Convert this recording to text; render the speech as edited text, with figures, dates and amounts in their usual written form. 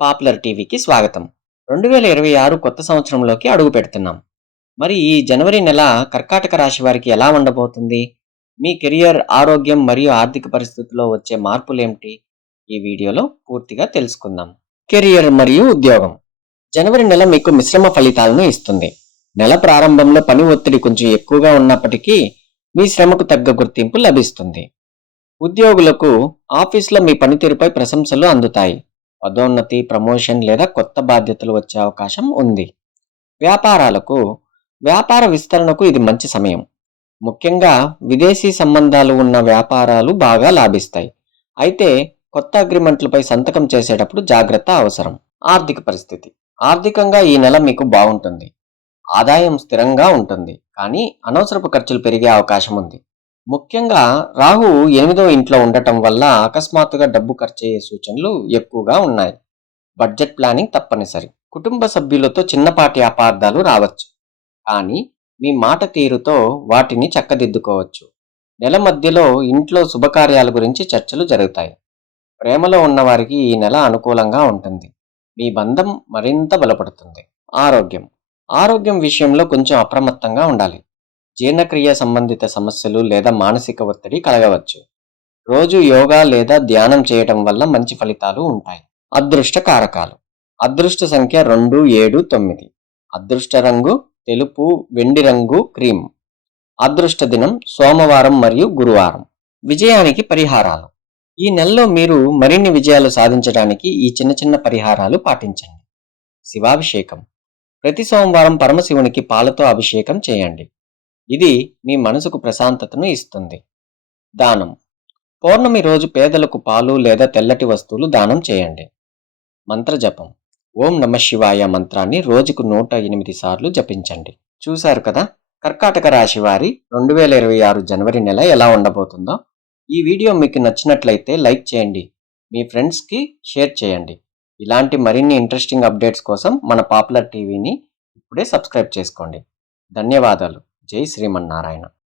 Popular టీవీకి స్వాగతం. 2026 కొత్త సంవత్సరంలోకి అడుగు పెడుతున్నాం. మరి ఈ జనవరి నెల కర్కాటక రాశి వారికి ఎలా ఉండబోతుంది? మీ కెరియర్, ఆరోగ్యం మరియు ఆర్థిక పరిస్థితుల్లో వచ్చే మార్పులేమిటి? ఈ వీడియోలో పూర్తిగా తెలుసుకుందాం. కెరియర్ మరియు ఉద్యోగం. జనవరి నెల మీకు మిశ్రమ ఫలితాలను ఇస్తుంది. నెల ప్రారంభంలో పని ఒత్తిడి కొంచెం ఎక్కువగా ఉన్నప్పటికీ మీ శ్రమకు తగ్గ గుర్తింపు లభిస్తుంది. ఉద్యోగులకు ఆఫీసులో మీ పనితీరుపై ప్రశంసలు అందుతాయి. పదోన్నతి, ప్రమోషన్ లేదా కొత్త బాధ్యతలు వచ్చే అవకాశం ఉంది. వ్యాపారాలకు వ్యాపార విస్తరణకు ఇది మంచి సమయం. ముఖ్యంగా విదేశీ సంబంధాలు ఉన్న వ్యాపారాలు బాగా లాభిస్తాయి. అయితే కొత్త అగ్రిమెంట్లపై సంతకం చేసేటప్పుడు జాగ్రత్త అవసరం. ఆర్థిక పరిస్థితి. ఆర్థికంగా ఈ నెల మీకు బాగుంటుంది. ఆదాయం స్థిరంగా ఉంటుంది, కానీ అనవసరపు ఖర్చులు పెరిగే అవకాశం ఉంది. ముఖ్యంగా రాహువు 8వ ఇంట్లో ఉండటం వల్ల అకస్మాత్తుగా డబ్బు ఖర్చయ్యే సూచనలు ఎక్కువగా ఉన్నాయి. బడ్జెట్ ప్లానింగ్ తప్పనిసరి. కుటుంబ సభ్యులతో చిన్నపాటి అపార్థాలు రావచ్చు, కానీ మీ మాట తీరుతో వాటిని చక్కదిద్దుకోవచ్చు. నెల మధ్యలో ఇంట్లో శుభకార్యాల గురించి చర్చలు జరుగుతాయి. ప్రేమలో ఉన్నవారికి ఈ నెల అనుకూలంగా ఉంటుంది. మీ బంధం మరింత బలపడుతుంది. ఆరోగ్యం. ఆరోగ్యం విషయంలో కొంచెం అప్రమత్తంగా ఉండాలి. జీర్ణక్రియ సంబంధిత సమస్యలు లేదా మానసిక ఒత్తిడి కలగవచ్చు. రోజు యోగా లేదా ధ్యానం చేయటం వల్ల మంచి ఫలితాలు ఉంటాయి. అదృష్ట కారకాలు. అదృష్ట సంఖ్య 2, 7, 9. అదృష్ట రంగు తెలుపు, వెండి రంగు, క్రీమ్. అదృష్ట దినం సోమవారం మరియు గురువారం. విజయానికి పరిహారాలు. ఈ నెలలో మీరు మరిన్ని విజయాలు సాధించడానికి ఈ చిన్న చిన్న పరిహారాలు పాటించండి. శివాభిషేకం. ప్రతి సోమవారం పరమశివునికి పాలతో అభిషేకం చేయండి. ఇది మీ మనసుకు ప్రశాంతతను ఇస్తుంది. దానం. పౌర్ణమి రోజు పేదలకు పాలు లేదా తెల్లటి వస్తువులు దానం చేయండి. మంత్రజపం. ఓం నమః శివాయ మంత్రాన్ని రోజుకు 108 సార్లు జపించండి. చూశారు కదా, కర్కాటక రాశి వారి 2026 జనవరి నెల ఎలా ఉండబోతుందో. ఈ వీడియో మీకు నచ్చినట్లయితే లైక్ చేయండి, మీ ఫ్రెండ్స్కి షేర్ చేయండి. ఇలాంటి మరిన్ని ఇంట్రెస్టింగ్ అప్డేట్స్ కోసం మన పాపులర్ టీవీని ఇప్పుడే సబ్స్క్రైబ్ చేసుకోండి. ధన్యవాదాలు. జై శ్రీమన్నారాయణ.